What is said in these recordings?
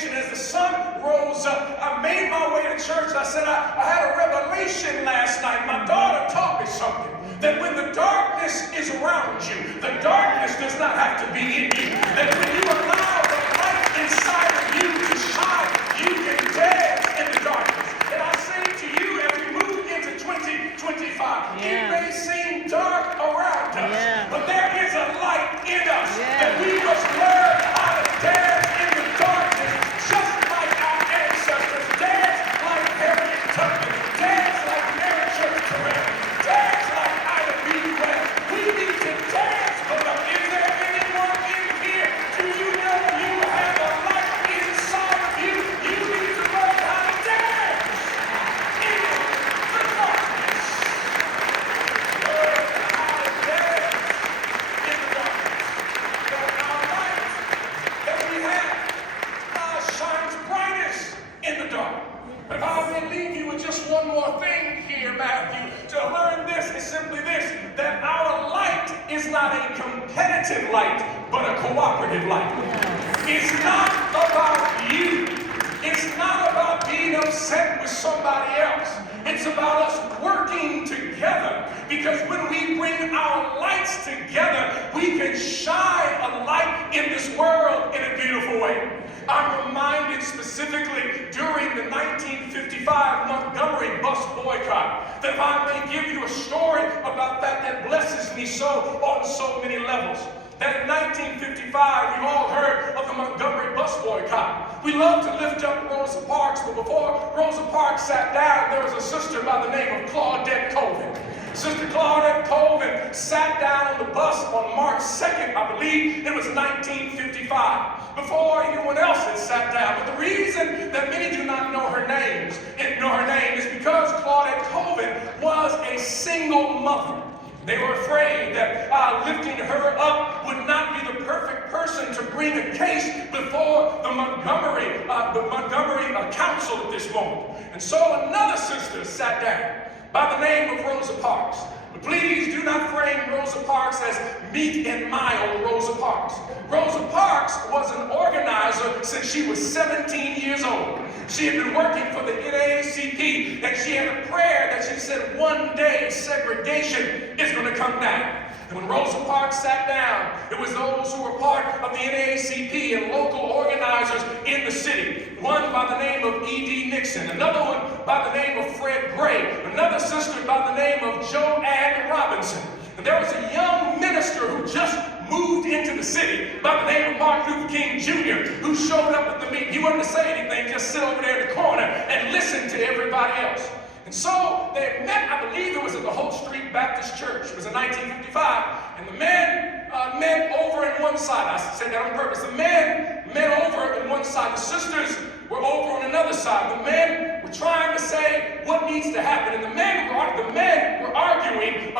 congregation, as the sun rose up, I made my way to church. I said, I had a revelation last night. My daughter taught me something, that when the darkness is around you, the darkness does not have to be in you. That when you allow the light inside of you to shine, you can dance in the darkness. And I say to you, as we move into 2025, it may seem dark around us, but there is a light in us that we must learn how to dance in the darkness, just like our ancestors danced, like Harriet Tubman, danced like Mary Church Terrell, danced like Ida B. Wells. We need to dance, but is there anyone in here? Do you know you have a light inside of you? You need to learn how to dance in the darkness. Learn how to dance in the darkness. That our light that we have shines brightest in the dark. But I may leave you with just one more thing here, Matthew. To learn this is simply this, that our light is not a competitive light, but a cooperative light. It's not about you. It's not about being upset with somebody else. It's about us working together. Because when we bring our lights together, we can shine a light in this world in a beautiful way. I'm reminded specifically during the 1955 Montgomery bus boycott, that if I may give you a story about that blesses me so on so many levels. That in 1955, we've all heard of the Montgomery bus boycott. We love to lift up Rosa Parks, but before Rosa Parks sat down, there was a sister by the name of Claudette Colvin. Sister Claudette Colvin sat down on the bus on March 2nd, I believe it was 1955, before anyone else had sat down. But the reason that many do not know her name is because Claudette Colvin was a single mother. They were afraid that lifting her up would not be the perfect person to bring a case before the Montgomery Council at this moment. And so another sister sat down by the name of Rosa Parks. But please do not frame Rosa Parks as meek and mild Rosa Parks. Rosa Parks was an organizer since she was 17 years old. She had been working for the NAACP, and she had a prayer that she said one day segregation is going to come down. And when Rosa Parks sat down, it was those who were part of the NAACP and local organizers in the city. One by the name of E.D. Nixon, another one by the name of Fred Gray, another sister by the name of Joanne Robinson. And there was a young minister who just moved into the city by the name of Martin Luther King Jr., who showed up at the meeting. He wasn't to say anything, just sit over there in the corner and listen to everybody else. And so they met, I believe it was at the Hope Street Baptist Church. It was in 1955. And the men met over in one side. I said that on purpose. The men met over in one side. The sisters were over on another side. The men were trying to say what needs to happen. And the men were arguing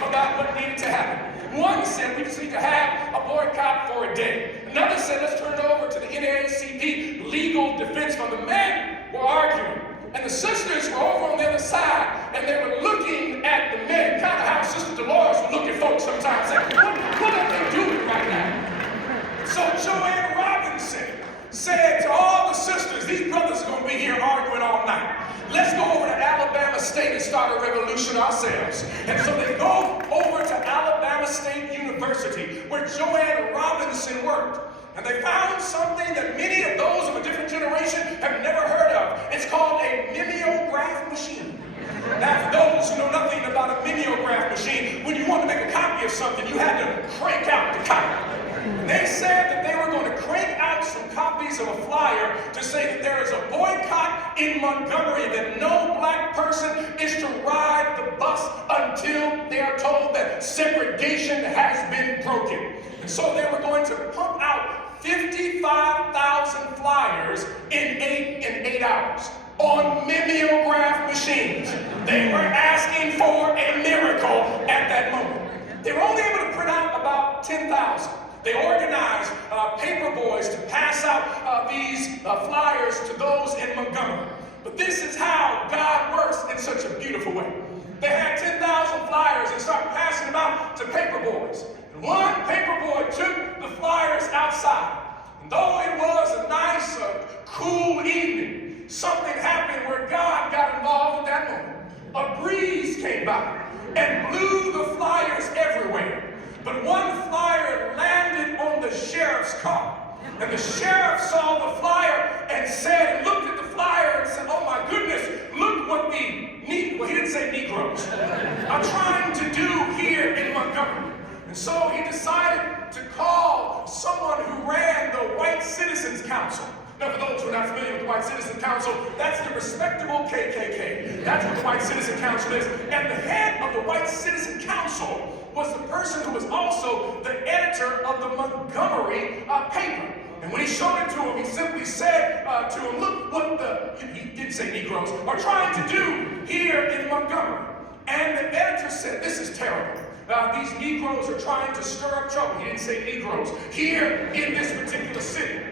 about what needed to happen. One said we just need to have a boycott for a day. Another said let's turn it over to the NAACP Legal Defense Fund. The men were arguing. And the sisters were over on the other side, and they were looking at the men, kind of how Sister Dolores would look at folks sometimes, saying, what are they doing right now? So Joanne Robinson said to all the sisters, these brothers are going to be here arguing all night. Let's go over to Alabama State and start a revolution ourselves. And so they go over to Alabama State University, where Joanne Robinson worked. And they found something that many of those of a different generation have never heard of. It's called a mimeograph machine. Now, for those who know nothing about a mimeograph machine, when you wanted to make a copy of something, you had to crank out the copy. They said that they were going to crank out some copies of a flyer to say that there is a boycott in Montgomery, that no black person is to ride the bus until they are told that segregation has been broken. And so they were going to pump out 55,000 flyers in eight hours on mimeograph machines. They were asking for a miracle at that moment. They were only able to print out about 10,000. They organized paper boys to pass out these flyers to those in Montgomery. But this is how God works in such a beautiful way. They had 10,000 flyers and started passing them out to paper boys. And one paper they took the flyers outside. And though it was a nice, cool evening, something happened where God got involved in that moment. A breeze came by and blew the flyers everywhere. But one flyer landed on the sheriff's car. And the sheriff saw the flyer and said, looked at the flyer and said, oh my goodness, look what well, he didn't say Negroes, are trying to do here in Montgomery. And so he decided to call someone who ran the White Citizens Council. Now, for those who are not familiar with the White Citizen Council, that's the respectable KKK. That's what the White Citizen Council is. And the head of the White Citizen Council was the person who was also the editor of the Montgomery paper. And when he showed it to him, he simply said to him, look what he didn't say Negroes, are trying to do here in Montgomery. And the editor said, this is terrible. These Negroes are trying to stir up trouble. He didn't say Negroes. Here in this particular city.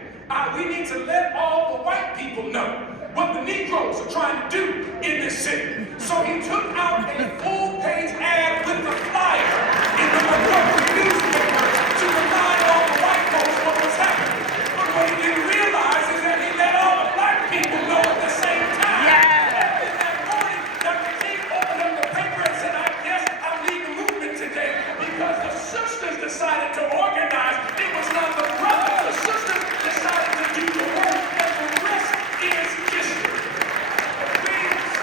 We need to let all the white people know what the Negroes are trying to do in this city. So he took out a full-page ad with the flyer in the Montgomery newspaper to remind all the white folks what was happening. But what he didn't realize is that he let all the black people know at the same time. Yeah. And that morning, Dr. King opened up the paper and said, I guess I'll lead the movement today because the sisters decided to organize. It was not the brothers, the sisters decided to do the work, and the rest is history. Please,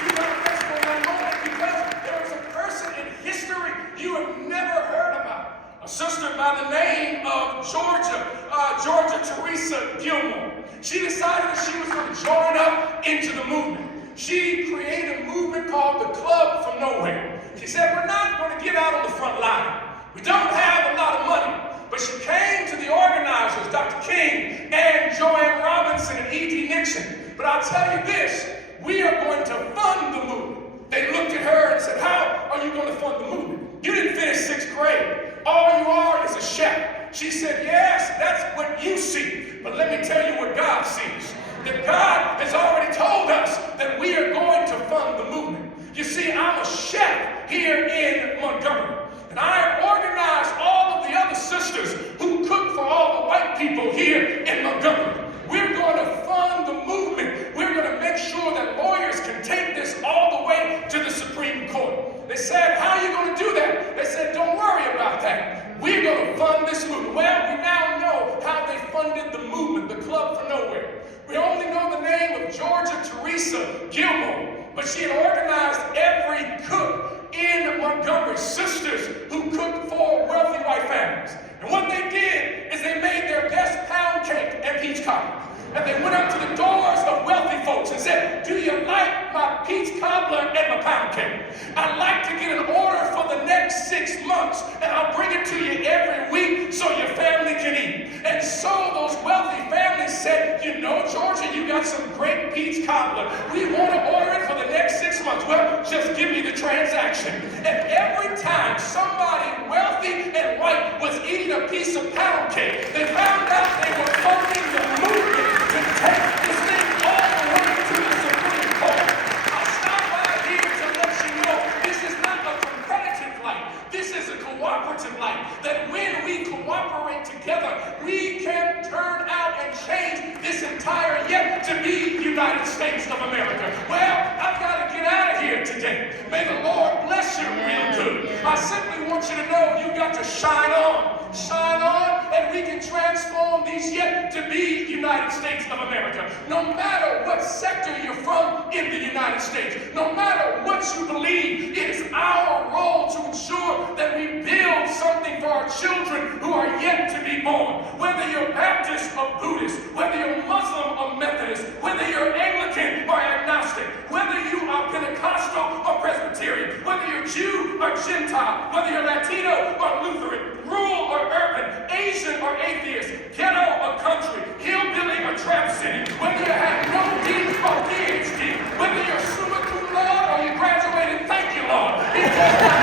do not rest for one moment because there is a person in history you have never heard about. A sister by the name of Georgia Teresa Gilmore. She decided that she was going to join up into the movement. She created a movement called the Club from Nowhere. She said, we're not going to get out on the front line. We don't have a lot of money. But she came to the organizers, Dr. King and Joanne Robinson and E.D. Nixon. But I'll tell you this, we are going to fund the movement. They looked at her and said, how are you going to fund the movement? You didn't finish 6th grade. All you are is a chef. She said, yes, that's what you see. But let me tell you what God sees. That God has already told us that we are going to fund the movement. You see, I'm a chef here in Montgomery. And I have organized all of the other sisters who cook for all the white people here in Montgomery. We're going to fund the movement. We're going to make sure that lawyers can take this all the way to the Supreme Court. They said, how are you going to do that? They said, don't worry about that. We're going to fund this movement. Well, we now know how they funded the movement, the Club for Nowhere. We only know the name of Georgia Teresa Gilmore, but she had organized every cook in Montgomery, sisters who cooked for wealthy white families. And what they did is they made their best pound cake and peach cobbler. And they went up to the doors of wealthy folks and said, do you like my peach cobbler and my pound cake? I'd like to get an order for the next 6 months, and I'll bring it to you every week so your family can eat. And so those wealthy families said, you know, Georgia, you got some great peach cobbler. We want to order it for the next 6 months. Well, just give me the transaction. And every time somebody wealthy and white was eating a piece of pound cake, they found out they were funding the movement to take this thing all the way to the Supreme Court. I'll stop by here to let you know this is not a competitive life. This is a cooperative life. That when we cooperate together, we can turn out and change this entire yet to be United States of America. Well, I've got to get out of here today. May the Lord bless you real good. I simply want you to know you got to shine on. Shine on, and we can transform these yet to be United States of America. No matter what sector you're from in the United States, no matter what you believe, it is our role to ensure that we build something for our children who are yet to be born. Whether you're Baptist or Buddhist, whether you're Muslim or Methodist, whether you're Anglican or agnostic, whether you are Pentecostal or Presbyterian, whether you're Jew or Gentile, whether you're Latino or Lutheran, rural or urban, Asian or atheist, ghetto or country, hillbilly or trap city, whether you have no D or PhD, whether you're summa cum laude or you graduated, thank you, Lord.